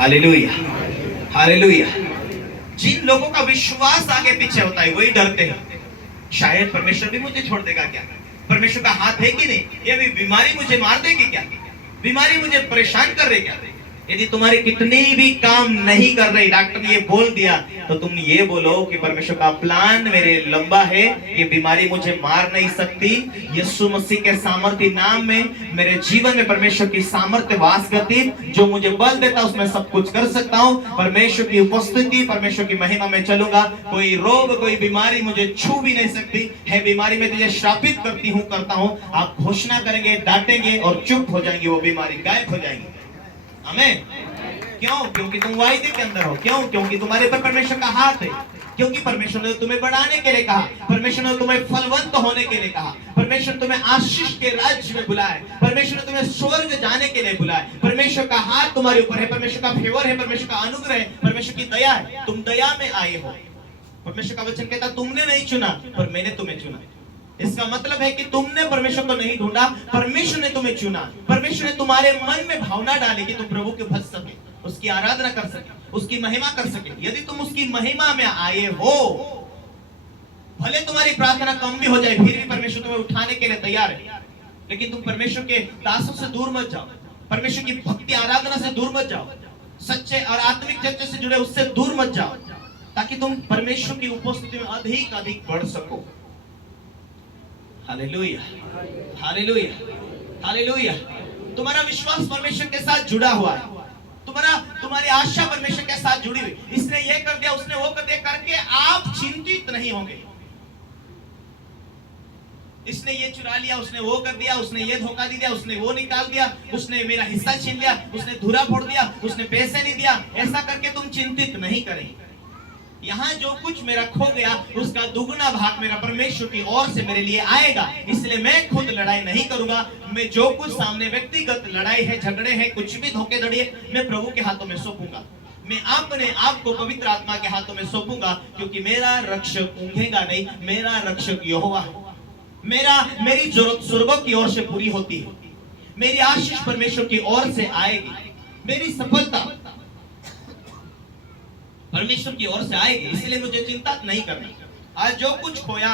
Hallelujah, hallelujah. जिन लोगों का विश्वास आगे पीछे होता है वही डरते हैं। शायद परमेश्वर भी मुझे छोड़ देगा क्या? परमेश्वर का हाथ है कि नहीं? ये भी बीमारी मुझे मार देगी क्या? बीमारी मुझे परेशान कर रही क्या? यदि तुम्हारी कितनी भी काम नहीं कर रही, डॉक्टर ने ये बोल दिया, तो तुम ये बोलो कि परमेश्वर का प्लान मेरे लंबा है, ये बीमारी मुझे मार नहीं सकती। यीशु मसीह के सामर्थ्य नाम में मेरे जीवन में परमेश्वर की सामर्थ्य वास करती, जो मुझे बल देता उसमें सब कुछ कर सकता हूँ। परमेश्वर की उपस्थिति, परमेश्वर की महिमा में चलूंगा। कोई रोग, कोई बीमारी मुझे छू भी नहीं सकती है। बीमारी में तुझे श्रापित करती हूँ, करता हूँ। आप घोषणा करेंगे, डांटेंगे और चुप हो जाएंगे, वो बीमारी गायब हो जाएगी। आमीन। क्यों? क्योंकि तुम वायदे के अंदर हो। क्यों? क्योंकि तुम्हारे पर परमेश्वर का हाथ है। क्योंकि परमेश्वर ने तुम्हें बढ़ाने के लिए कहा, परमेश्वर ने तुम्हें फलवंत होने के लिए कहा, परमेश्वर ने तुम्हें आशीष के राज्य में बुलाया, परमेश्वर ने तुम्हें स्वर्ग जाने के लिए बुलाया। परमेश्वर का हाथ तुम्हारे ऊपर है, परमेश्वर का फेवर है, परमेश्वर का अनुग्रह है, परमेश्वर की दया है। तुम दया में आए हो। परमेश्वर का वचन कहता तुमने नहीं चुना पर मैंने तुम्हें चुना। इसका मतलब है कि तुमने परमेश्वर को नहीं ढूंढा, परमेश्वर ने तुम्हें चुना। परमेश्वर ने तुम्हारे मन में भावना डाली कि तुम प्रभु के भज सके, उसकी आराधना कर सके, उसकी महिमा कर सके। यदि तुम उसकी महिमा में आए हो, भले तुम्हारी प्रार्थना कम भी हो जाए, फिर भी परमेश्वर तुम्हें उठाने के लिए तैयार है। लेकिन तुम परमेश्वर के दासों से दूर मत जाओ, परमेश्वर की भक्ति आराधना से दूर मत जाओ, सच्चे और आत्मिक चर्चा से जुड़े उससे दूर मत जाओ, ताकि तुम परमेश्वर की उपस्थिति में अधिक अधिक बढ़ सको। Hallelujah, hallelujah, hallelujah. तुम्हारा विश्वास परमेश्वर के साथ जुड़ा हुआ है, तुम्हारी आशा परमेश्वर के साथ जुड़ी हुई। इसने ये कर दिया, उसने वो कर दिया करके आप चिंतित नहीं होंगे। इसने ये चुरा लिया, उसने वो कर दिया, उसने ये धोखा दे दिया, उसने वो निकाल दिया, उसने मेरा हिस्सा छीन लिया, उसने धुरा फोड़ दिया, उसने पैसे नहीं दिया, ऐसा करके तुम चिंतित नहीं करेंगे। यहाँ जो कुछ मेरा खो गया उसका दुगना भाग मेरा परमेश्वर की ओर से मेरे लिए आएगा। इसलिए मैं खुद लड़ाई नहीं करूंगा। मैं जो कुछ सामने व्यक्तिगत लड़ाई है, झगड़े हैं, कुछ भी धोखेधड़ी है, मैं प्रभु के हाथों में सौंपूंगा। मैं अपने आप को पवित्र आत्मा के हाथों में सौंपूंगा, क्योंकि मेरा रक्षक ऊँघेगा नहीं, मेरा रक्षक यहोवा है। मेरी जरूरत स्वर्गों की ओर से पूरी होती है, मेरी आशीष परमेश्वर की ओर से आएगी, मेरी सफलता परमेश्वर की ओर से आएगी। इसलिए मुझे चिंता नहीं करना। आज जो कुछ खोया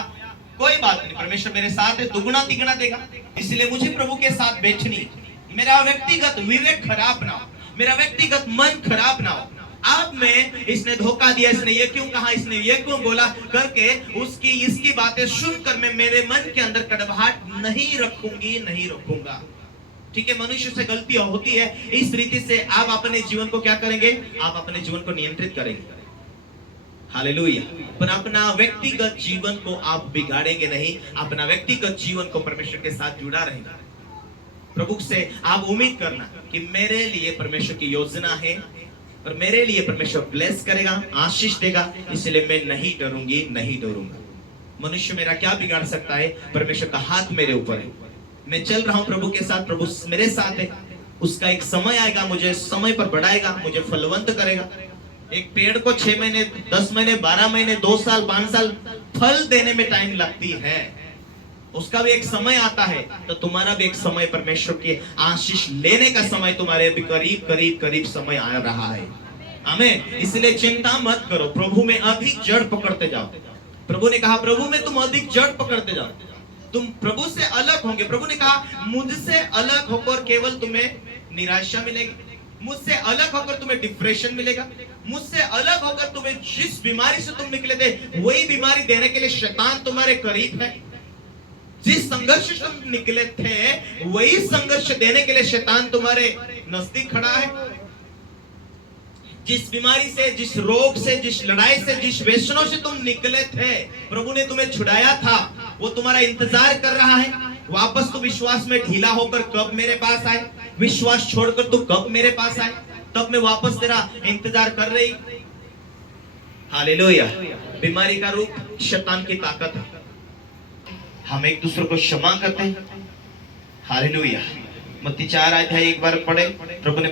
कोई बात नहीं, परमेश्वर मेरे साथ है, दुगना तिगुना देगा। इसलिए मुझे प्रभु के साथ बैठनी। मेरा व्यक्तिगत विवेक खराब ना हो, मेरा व्यक्तिगत मन खराब ना हो। अब मैं इसने धोखा दिया, इसने ये क्यों कहा, इसने ये क्यों बोला करके इसकी बातें सुनकर मैं मेरे मन के अंदर कड़वाहट नहीं रखूंगी, नहीं रखूंगा। ठीक है, मनुष्य से गलती होती है। इस रीति से आप अपने जीवन को क्या करेंगे? आप अपने जीवन को नियंत्रित करेंगे। हालेलुया। पर अपना व्यक्तिगत जीवन को आप बिगाड़ेंगे नहीं, अपना व्यक्तिगत जीवन को परमेश्वर के साथ जुड़ा रहेगा। प्रभु से आप उम्मीद करना कि मेरे लिए परमेश्वर की योजना है और मेरे लिए परमेश्वर ब्लेस करेगा, आशीष देगा, इसलिए मैं नहीं डरूंगी, नहीं डरूंगा। मनुष्य मेरा क्या बिगाड़ सकता है? परमेश्वर का हाथ मेरे ऊपर है। मैं चल रहा हूं प्रभु के साथ, प्रभु मेरे साथ है। उसका एक समय आएगा, मुझे समय पर बढ़ाएगा, मुझे फलवंत करेगा। एक पेड़ को 6 महीने, 10 महीने, 12 महीने, 2 साल, 5 साल फल देने में टाइम लगती है। उसका भी एक समय आता है। तो तुम्हारा भी एक समय, परमेश्वर के आशीष लेने का समय तुम्हारे भी करीब करीब करीब समय आ रहा है। आमीन। इसलिए चिंता मत करो, प्रभु में अधिक जड़ पकड़ते जाओ। प्रभु ने कहा प्रभु में तुम अधिक जड़ पकड़ते जाओ, तुम प्रभु से अलग होंगे। प्रभु ने कहा मुझसे अलग होकर केवल तुम्हें निराशा मिलेगी, मुझसे अलग होकर तुम्हें डिप्रेशन मिलेगा, मुझसे अलग होकर तुम्हें जिस बीमारी से तुम निकले थे वही बीमारी देने के लिए शैतान तुम्हारे करीब है। जिस संघर्ष से तुम निकले थे वही संघर्ष देने के लिए शैतान तुम्हारे नजदीक खड़ा है। जिस बीमारी से, जिस रोग से, जिस लड़ाई से, जिस वेदनाओं से तुम निकले थे, प्रभु ने तुम्हें छुड़ाया था, वो तुम्हारा इंतजार कर रहा है। वापस तू विश्वास में ढीला होकर कब मेरे पास आए, विश्वास छोड़कर तू कब मेरे पास आए, तब मैं वापस तेरा इंतजार कर रही। हालेलुया। बीमारी का रूप शैतान की ताकत है। हम एक दूसरे को क्षमा करते हैं। हालेलुया। मत्ती 4 अध्याय एक बार पढ़े। प्रभु ने